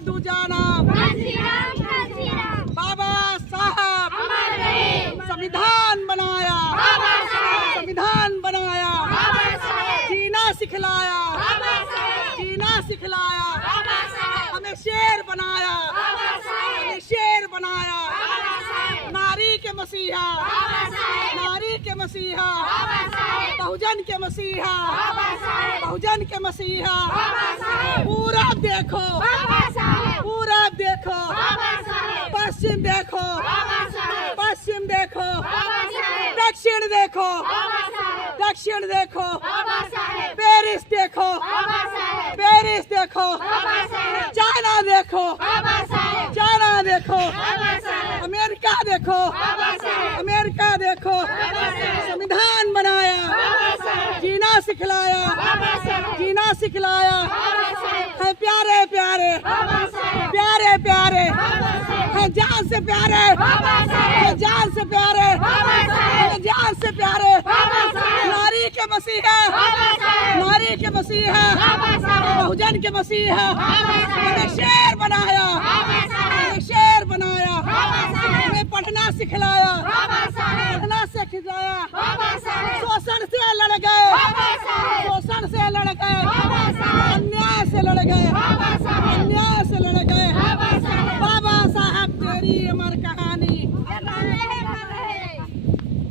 साधु जाना बाबा साहब संविधान बनाया, संविधान बनाया, जीना सिखलाया, जीना सिखलाया, हमें शेर बनाया, हमें शेर बनाया। नारी के मसीहा, नारी के मसीहा, बहुजन के मसीहा, बहुजन के मसीहा। पूरा देखो, पूरा देखो, पश्चिम देखो, पश्चिम देखो, दक्षिण देखो, दक्षिण देखो, पेरिस देखो, पेरिस देखो, चाइना देखो, चाइना देखो, अमेरिका देखो, अमेरिका देखो। संविधान बनाया, जीना सिखलाया, जीना सिखलाया। है प्यारे प्यारे, प्यारे प्यारे, है जान से प्यारे, है जान से प्यारे, है जान से प्यारे। नारी के मसीहा, नारी के मसीहा, बहुजन के मसीहा। हमें शेर बनाया, हमें शेर बनाया, हमें पढ़ना सिखलाया, पढ़ना सिखलाया। शोषण से लड़ गए, शोषण से लड़ गए।